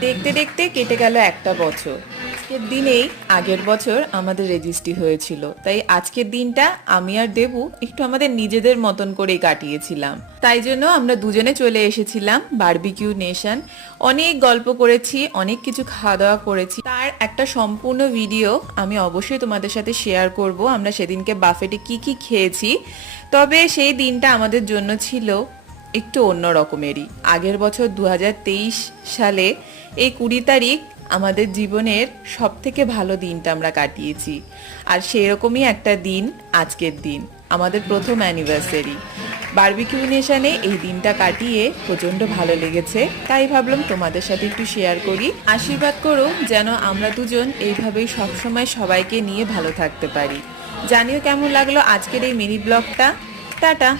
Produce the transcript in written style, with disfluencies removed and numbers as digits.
দেখতে দেখতে কেটে গেল একটা বছর। আজকের দিনেই আগের বছর আমাদের রেজিস্ট্রি হয়েছিল, তাই আজকের দিনটা আমি আর দেবু একটু আমাদের নিজেদের মতন করেই কাটিয়েছিলাম। তাই জন্য আমরা দুজনে চলে এসেছিলাম বারবিকিউ নেশন। অনেক গল্প করেছি, অনেক কিছু খাওয়া দাওয়া করেছি, তার একটা সম্পূর্ণ ভিডিও আমি অবশ্যই তোমাদের সাথে শেয়ার করব আমরা সেদিনকে বাফেটে কি কি খেয়েছি। তবে সেই দিনটা আমাদের জন্য ছিল একটু অন্য রকমেরই। আগের বছর 2023 সালে এই 20 তারিখ আমাদের জীবনের সব থেকে ভালো দিনটা আমরা কাটিয়েছি। আর সেরকমই একটা দিন আজকের দিন, আমাদের প্রথম অ্যানিভার্সারি। বারবিকিউ নেশনে এই দিনটা কাটিয়ে প্রচণ্ড ভালো লেগেছে, তাই ভাবলাম তোমাদের সাথে একটু শেয়ার করি। আশীর্বাদ করো যেন আমরা দুজন এইভাবেই সবসময় সবাইকে নিয়ে ভালো থাকতে পারি। জানিও কেমন লাগলো আজকের এই মিনি ব্লগটা। টাটা।